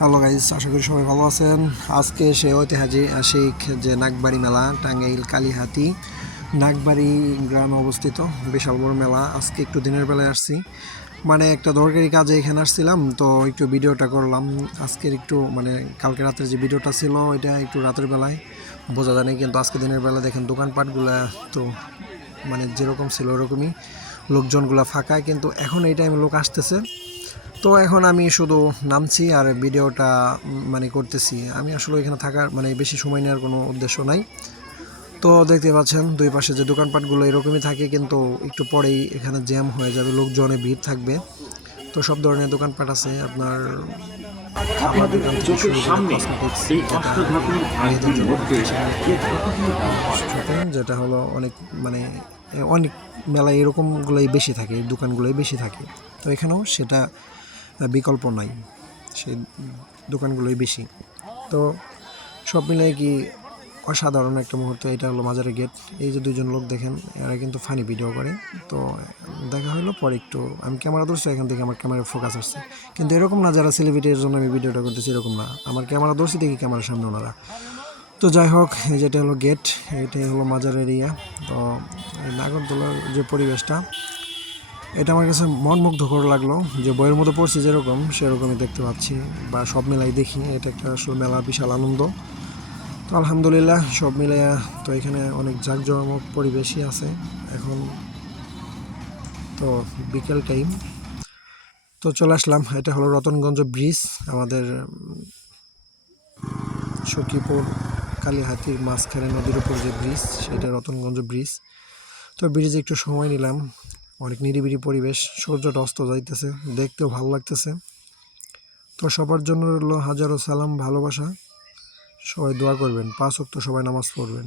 Hello guys, আশা করি সবাই ভালো আছেন। আজকে সে ঐতিহাসিক যে নাগবাড়ি মেলা, টাঙ্গাইল কালীহাতি নাগবাড়ি গ্রামে অবস্থিত বিশাল বড় মেলা। আজকে একটু দিনের বেলায় আসছি, মানে একটা দরকারি কাজে এখানে আসছিলাম, তো একটু ভিডিওটা করলাম। আজকের একটু মানে কালকে রাতের যে ভিডিওটা ছিল ওইটা একটু রাতের বেলায় বোঝা যায় না, কিন্তু আজকে দিনের বেলা দেখেন দোকানপাটগুলা তো মানে যেরকম ছিল ওরকমই, লোকজনগুলা ফাঁকা, কিন্তু এখন এই টাইমে লোক আসতেছে। তো এখন আমি শুধু নামছি আর ভিডিওটা মানে করতেছি। আমি আসলে এখানে থাকার মানে বেশি সময় নেওয়ার কোনো উদ্দেশ্য নাই। তো দেখতে পাচ্ছেন দুই পাশে যে দোকানপাটগুলো এরকমই থাকে, কিন্তু একটু পরেই এখানে জ্যাম হয়ে যাবে, লোকজনে ভিড় থাকবে। তো সব ধরনের দোকানপাট আছে, আপনার খাবার আপনাদের দোকান থেকে চোখের শুরু করে সামনে কসমেটিক্স, এই যেটা অষ্টধাতুর মেয়েদের আংটির জন্য মধ্যে যে শপিং, যেটা হলো অনেক মানে অনেক মেলায় এরকমগুলোই বেশি থাকে, এই দোকানগুলোই বেশি থাকে। তো এখানেও সেটা বিকল্প নাই, সেই দোকানগুলোই বেশি। তো সব মিলিয়ে কি অসাধারণ একটা মুহূর্ত। এটা হলো মাজারের গেট। এই যে দুইজন লোক দেখেন, এরা কিন্তু ফানি ভিডিও করে। তো দেখা হলো পরে, একটু আমি ক্যামেরা ধরছি, এখান থেকে আমার ক্যামেরার ফোকাস আসছে, কিন্তু এরকম না যারা সেলিব্রিটির জন্য আমি ভিডিওটা করতেছি এরকম না, আমার ক্যামেরা ধরছি দেখি ক্যামেরার সামনে ওনারা। তো যাই হোক, এই যেটা হলো গেট, এটাই হলো মাজার এরিয়া। তো এই নাগরদোলার যে পরিবেশটা, এটা আমার কাছে মনমুগ্ধকর লাগলো, যে বইয়ের মধ্যে পড়ছি যেরকম সেরকমই দেখতে পাচ্ছি, বা সব মেলাই দেখি। এটা একটা আসলে মেলা, বিশাল আনন্দ। তো আলহামদুলিল্লাহ সব মিলে, তো এখানে অনেক জাঁকজমক পরিবেশই আছে এখন। তো বিকেল টাইম, তো চলে আসলাম। এটা হলো রতনগঞ্জ ব্রিজ, আমাদের সখীপুর কালীহাতির মাঝখানে নদীর উপর যে ব্রিজ, সেটা রতনগঞ্জ ব্রিজ। তো ব্রিজে একটু সময় নিলাম, অনেক নিরিবিলি পরিবেশ, সূর্যটা অস্ত যাইতেছে, দেখতেও ভালো লাগতেছে। তো সবার জন্য রইল হাজারো সালাম, ভালোবাসা। সবাই দোয়া করবেন, 5 ওয়াক্ত সবাই নামাজ পড়বেন।